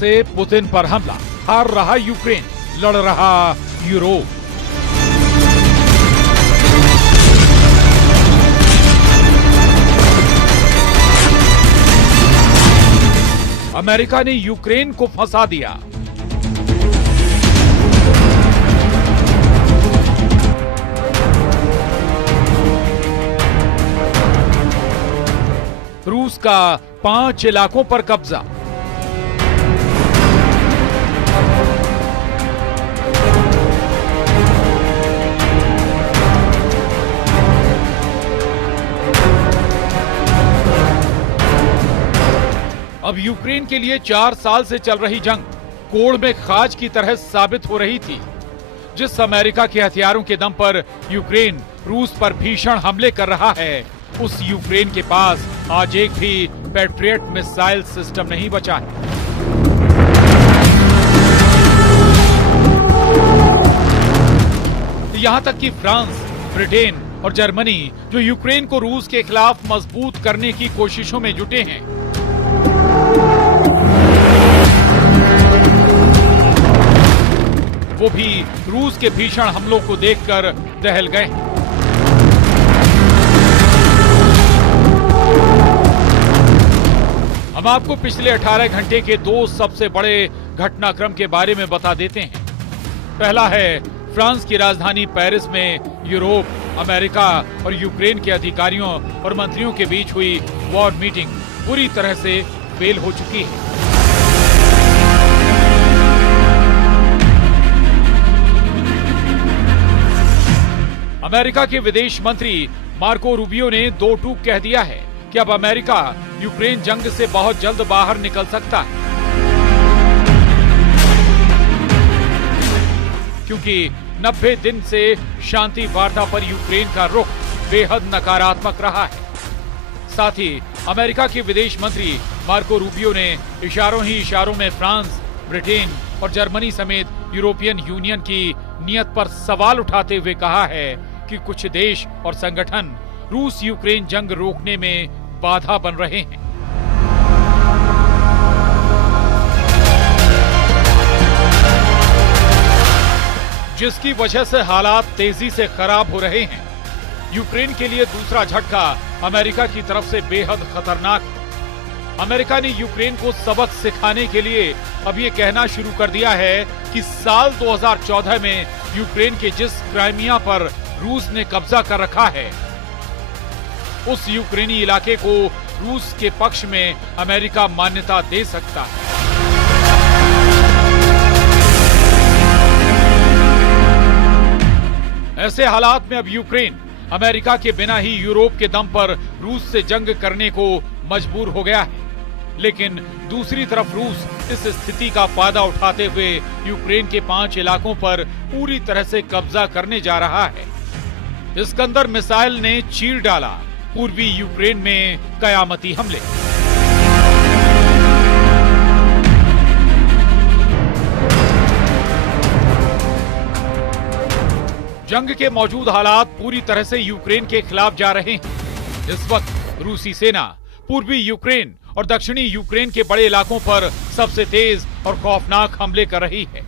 से पुतिन पर हमला, हार रहा यूक्रेन, लड़ रहा यूरोप। अमेरिका ने यूक्रेन को फंसा दिया। रूस का 5 इलाकों पर कब्जा। अब यूक्रेन के लिए 4 साल से चल रही जंग कोड़ में खाज की तरह साबित हो रही थी। जिस अमेरिका के हथियारों के दम पर यूक्रेन रूस पर भीषण हमले कर रहा है, उस यूक्रेन के पास आज एक भी पैट्रियट मिसाइल सिस्टम नहीं बचा है। यहां तक कि फ्रांस, ब्रिटेन और जर्मनी जो यूक्रेन को रूस के खिलाफ मजबूत करने की कोशिशों में जुटे हैं, वो भी रूस के भीषण हमलों को देखकर दहल गए। हम आपको पिछले 18 घंटे के 2 सबसे बड़े घटनाक्रम के बारे में बता देते हैं। पहला है फ्रांस की राजधानी पेरिस में यूरोप, अमेरिका और यूक्रेन के अधिकारियों और मंत्रियों के बीच हुई वॉर मीटिंग पूरी तरह से फेल हो चुकी है। अमेरिका के विदेश मंत्री मार्को रूबियो ने 2 टूक कह दिया है कि अब अमेरिका यूक्रेन जंग से बहुत जल्द बाहर निकल सकता है, क्योंकि 90 दिन से शांति वार्ता पर यूक्रेन का रुख बेहद नकारात्मक रहा है। साथ ही अमेरिका के विदेश मंत्री मार्को रूबियो ने इशारों ही इशारों में फ्रांस, ब्रिटेन और जर्मनी समेत यूरोपियन यूनियन की नीयत पर सवाल उठाते हुए कहा है कि कुछ देश और संगठन रूस यूक्रेन जंग रोकने में बाधा बन रहे हैं। जिसकी वजह से हालात तेजी से खराब हो रहे हैं। यूक्रेन के लिए दूसरा झटका अमेरिका की तरफ से बेहद खतरनाक है। अमेरिका ने यूक्रेन को सबक सिखाने के लिए अब ये कहना शुरू कर दिया है कि साल 2014 में यूक्रेन के जिस क्राइमिया पर रूस ने कब्जा कर रखा है, उस यूक्रेनी इलाके को रूस के पक्ष में अमेरिका मान्यता दे सकता है। ऐसे हालात में अब यूक्रेन अमेरिका के बिना ही यूरोप के दम पर रूस से जंग करने को मजबूर हो गया है। लेकिन दूसरी तरफ रूस इस स्थिति का फायदा उठाते हुए यूक्रेन के 5 इलाकों पर पूरी तरह से कब्जा करने जा रहा है। इस्कंदर मिसाइल ने चीर डाला पूर्वी यूक्रेन में कयामती हमले। जंग के मौजूद हालात पूरी तरह से यूक्रेन के खिलाफ जा रहे हैं। इस वक्त रूसी सेना पूर्वी यूक्रेन और दक्षिणी यूक्रेन के बड़े इलाकों पर सबसे तेज और खौफनाक हमले कर रही है।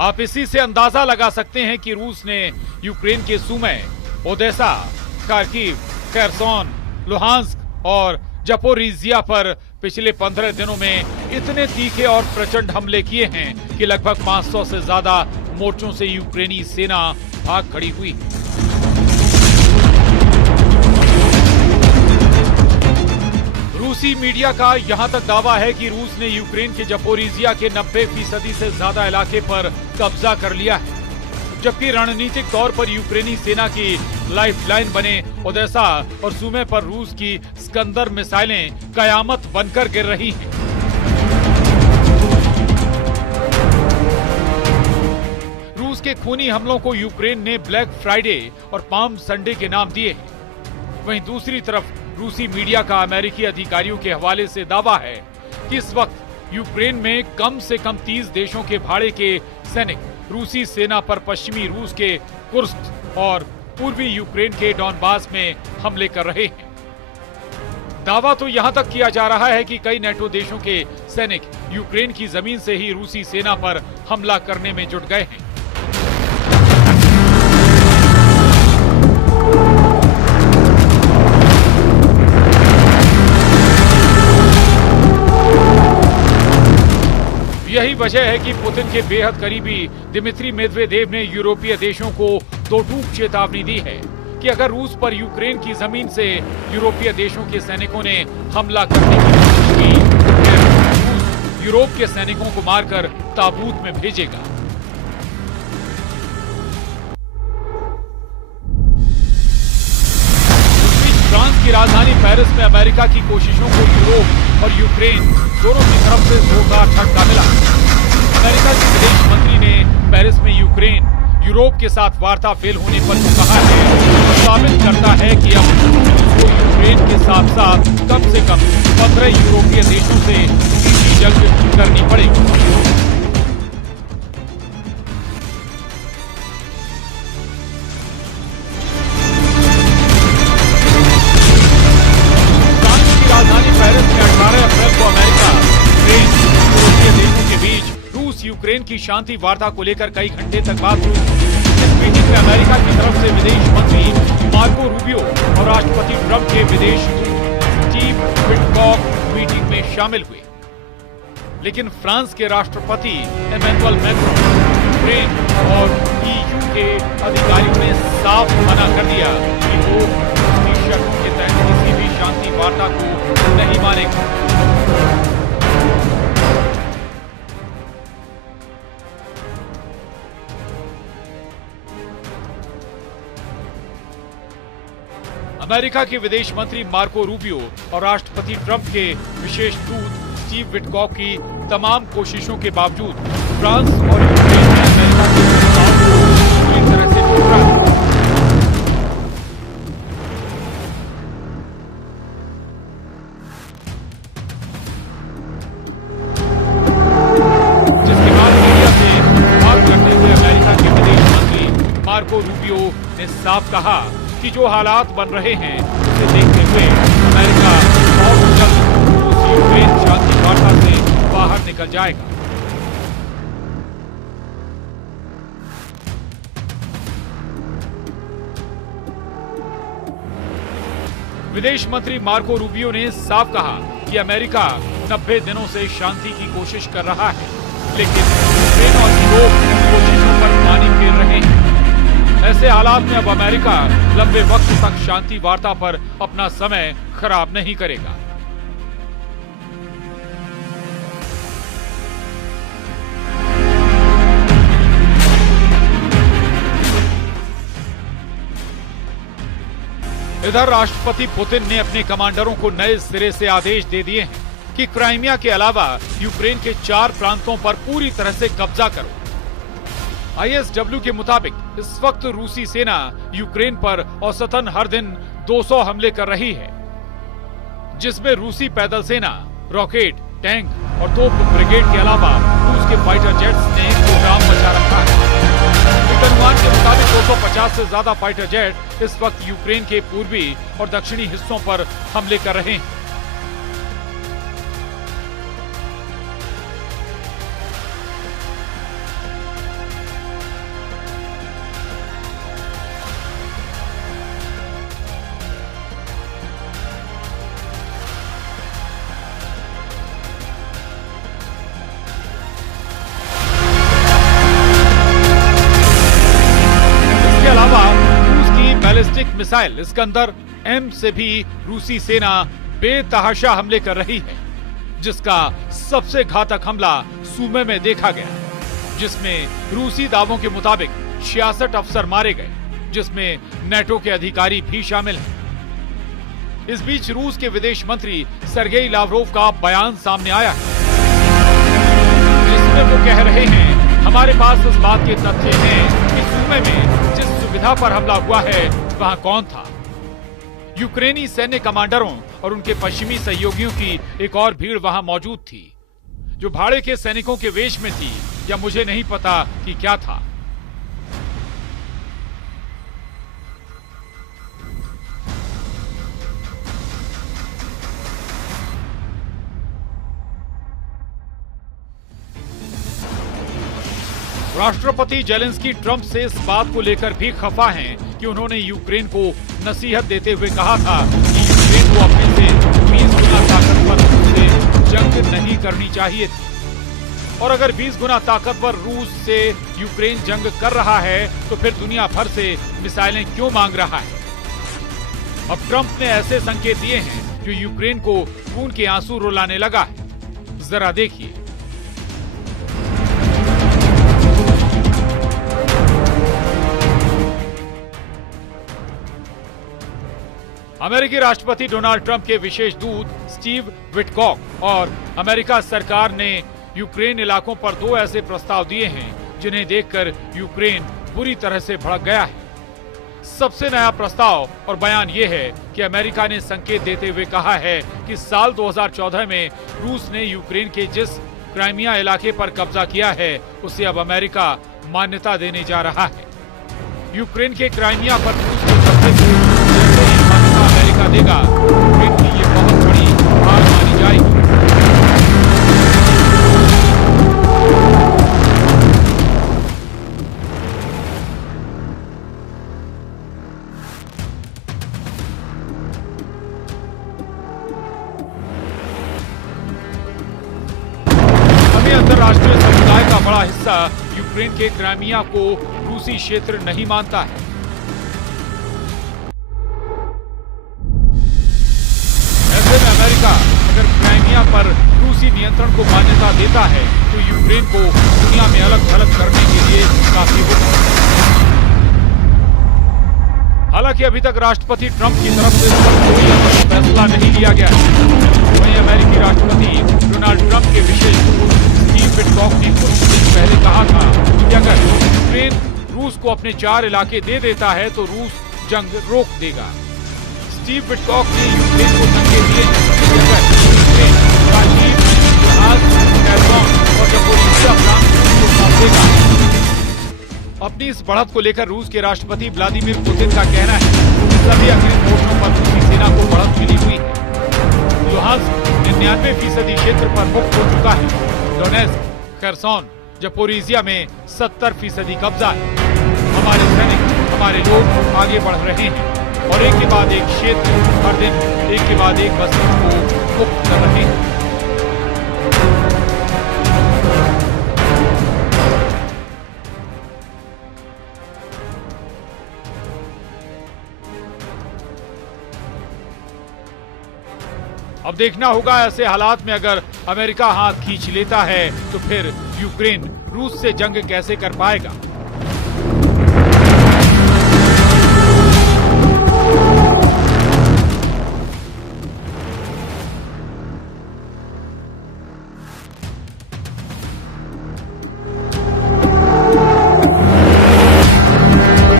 आप इसी से अंदाजा लगा सकते हैं कि रूस ने यूक्रेन के सुमे, ओदेसा, खार्किव, खेरसोन, लुहांस्क और जपोरिजिया पर पिछले 15 दिनों में इतने तीखे और प्रचंड हमले किए हैं कि लगभग 500 से ज्यादा मोर्चों से यूक्रेनी सेना भाग खड़ी हुई। रूसी मीडिया का यहां तक दावा है कि रूस ने यूक्रेन के जपोरिजिया के 90% से ज्यादा इलाके पर कब्जा कर लिया है, जबकि रणनीतिक तौर पर यूक्रेनी सेना की लाइफलाइन बने ओदेसा और सुमे पर रूस की स्कंदर मिसाइलें कयामत बनकर गिर रही हैं। रूस के खूनी हमलों को यूक्रेन ने ब्लैक फ्राइडे और पाम संडे के नाम दिए हैं। वहीं दूसरी तरफ रूसी मीडिया का अमेरिकी अधिकारियों के हवाले से दावा है कि इस वक्त यूक्रेन में कम से कम 30 देशों के भाड़े के सैनिक रूसी सेना पर पश्चिमी रूस के कुर्स्क और पूर्वी यूक्रेन के डॉनबास में हमले कर रहे हैं। दावा तो यहां तक किया जा रहा है कि कई नेटो देशों के सैनिक यूक्रेन की जमीन से ही रूसी सेना पर हमला करने में जुट गए हैं। यही वजह है कि पुतिन के बेहद करीबी दिमित्री मेदवेदेव ने यूरोपीय देशों को दो टूक चेतावनी दी है कि अगर रूस पर यूक्रेन की जमीन से यूरोपीय देशों के सैनिकों ने हमला करने की कोशिश की तो फिर रूस यूरोप के सैनिकों को मारकर ताबूत में भेजेगा। फ्रांस की राजधानी पेरिस में अमेरिका की कोशिशों को यूरोप और यूक्रेन दोनों की तरफ से जोरदार झटका मिला। अमेरिका के विदेश मंत्री ने पेरिस में यूक्रेन यूरोप के साथ वार्ता फेल होने पर जो कहा है वो साबित करता है कि अब उसको यूक्रेन के साथ साथ कम से कम 15 यूरोपीय देशों से सीधी जंग करनी पड़ेगी। यूक्रेन की शांति वार्ता को लेकर कई घंटे तक बात हुई। इस मीटिंग में अमेरिका की तरफ से विदेश मंत्री मार्को रूबियो और राष्ट्रपति ट्रंप के विदेश दूत स्टीव विटकॉक मीटिंग में शामिल हुए। लेकिन फ्रांस के राष्ट्रपति इमैनुअल मैक्रोन, यूक्रेन और ईयू के अधिकारियों ने साफ मना कर दिया कि वो उसकी शर्तों के तहत किसी भी शांति वार्ता को नहीं मानेंगे। अमेरिका के विदेश मंत्री मार्को रूबियो और राष्ट्रपति ट्रंप के विशेष दूत स्टीव विटकॉक की तमाम कोशिशों के बावजूद फ्रांस और यूक्रेन में अमेरिका के प्रस्ताव को पूरी तरह से ठुकरा दिया। जिसके बाद मीडिया से बात करते हुए अमेरिका के विदेश मंत्री मार्को रूबियो ने साफ कहा कि जो हालात बन रहे हैं उसे देखते हुए अमेरिका बहुत जल्द यूक्रेन शांति वार्ता से बाहर निकल जाएगा। विदेश मंत्री मार्को रूबियो ने साफ कहा कि अमेरिका 90 दिनों से शांति की कोशिश कर रहा है, लेकिन यूक्रेन और यूरोप कोशिशों पर पानी फेर रहे हैं। ऐसे हालात में अब अमेरिका लंबे वक्त तक शांति वार्ता पर अपना समय खराब नहीं करेगा। इधर राष्ट्रपति पुतिन ने अपने कमांडरों को नए सिरे से आदेश दे दिए हैं कि क्राइमिया के अलावा यूक्रेन के 4 प्रांतों पर पूरी तरह से कब्जा करो। ISW के मुताबिक इस वक्त रूसी सेना यूक्रेन पर औसतन हर दिन 200 हमले कर रही है, जिसमें रूसी पैदल सेना, रॉकेट, टैंक और तोप ब्रिगेड के अलावा रूस के फाइटर जेट्स ने प्रोग्राम मचा रखा है। एक अनुमान के मुताबिक 250 से ज्यादा फाइटर जेट इस वक्त यूक्रेन के पूर्वी और दक्षिणी हिस्सों पर हमले कर रहे हैं। बैलिस्टिक मिसाइल इस्कंदर M से भी रूसी सेना बेतहाशा हमले कर रही है, जिसका सबसे घातक हमला सूमे में देखा गया, जिसमें रूसी दावों के मुताबिक 66 अफसर मारे गए, जिसमें नेटो के अधिकारी भी शामिल हैं। इस बीच रूस के विदेश मंत्री सर्गेई लावरोव का बयान सामने आया है, जिसमें वो कह रहे हैं, हमारे पास इस बात के तथ्य हैं कि सूमे में जिस सुविधा पर हमला हुआ है वहां कौन था। यूक्रेनी सैन्य कमांडरों और उनके पश्चिमी सहयोगियों की एक और भीड़ वहां मौजूद थी, जो भाड़े के सैनिकों के वेश में थी या मुझे नहीं पता कि क्या था। राष्ट्रपति जेलेंस्की ट्रंप से इस बात को लेकर भी खफा हैं कि उन्होंने यूक्रेन को नसीहत देते हुए कहा था कि यूक्रेन को अपने से 20 गुना ताकतवर रूस से जंग नहीं करनी चाहिए थी। और अगर 20 गुना ताकतवर रूस से यूक्रेन जंग कर रहा है तो फिर दुनिया भर से मिसाइलें क्यों मांग रहा है? अब ट्रंप ने ऐसे संकेत दिए हैं जो यूक्रेन को खून के आंसू रुलाने लगा है। जरा देखिए। अमेरिकी राष्ट्रपति डोनाल्ड ट्रंप के विशेष दूत स्टीव विटकॉक और अमेरिका सरकार ने यूक्रेन इलाकों पर 2 ऐसे प्रस्ताव दिए हैं जिन्हें देखकर यूक्रेन बुरी तरह से भड़क गया है। सबसे नया प्रस्ताव और बयान यह है कि अमेरिका ने संकेत देते हुए कहा है कि साल 2014 में रूस ने यूक्रेन के जिस क्राइमिया इलाके पर कब्जा किया है उसे अब अमेरिका मान्यता देने जा रहा है। यूक्रेन के क्राइमिया पर रूस को कब्जे से जैसे ही मान्यता अमेरिका देगा, यूक्रेन की ये बहुत बड़ी हार मानी जाएगी। अंतरराष्ट्रीय समुदाय का बड़ा हिस्सा यूक्रेन के क्राइमिया को रूसी क्षेत्र नहीं मानता है। ऐसे में अमेरिका अगर क्राइमिया पर रूसी नियंत्रण को मान्यता देता है तो यूक्रेन को दुनिया में अलग थलग करने के लिए काफी होगा। हालांकि अभी तक राष्ट्रपति ट्रंप की तरफ से इस पर कोई फैसला नहीं लिया गया है। वहीं अमेरिकी राष्ट्रपति डोनाल्ड ट्रंप के विशेष दूत स्टीव विटकॉक ने कुछ दिन पहले कहा था कि अगर यूक्रेन रूस को अपने 4 इलाके दे देता है तो रूस जंग रोक देगा। स्टीव विटकॉक ने यूक्रेन को संकेत दिए कि अगर यूक्रेन काश्मीर, लुहांस्क, खेर्सोन और ज़पोरिज़िया प्रांत को सौंप देगा। अपनी इस बढ़त को लेकर रूस के राष्ट्रपति व्लादिमीर पुतिन का कहना है कि सभी अग्रिम मोर्चों पर रूसी सेना को बढ़त मिली हुई है। लुहांस्क 99% क्षेत्र पर मुक्त हो चुका है। डोनेस्क, खेर्सोन, ज़पोरिज़िया में 70% कब्जा है। हमारे सैनिक, हमारे लोग आगे बढ़ रहे हैं और एक के बाद एक क्षेत्र हर दिन एक के बाद एक बस्ती को मुक्त कर रहे हैं। अब देखना होगा ऐसे हालात में अगर अमेरिका हाथ खींच लेता है तो फिर यूक्रेन रूस से जंग कैसे कर पाएगा।